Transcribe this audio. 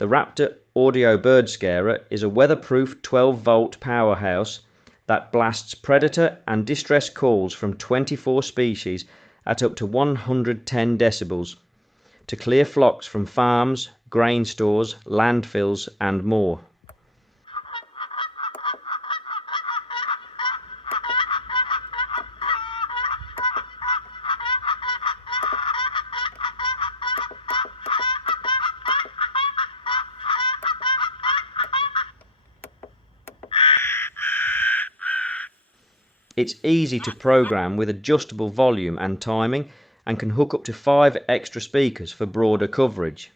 The Raptor Audio Bird Scarer is a weatherproof 12-volt powerhouse that blasts predator and distress calls from 24 species at up to 110 decibels to clear flocks from farms, grain stores, landfills and more. It's easy to program with adjustable volume and timing and can hook up to 5 extra speakers for broader coverage.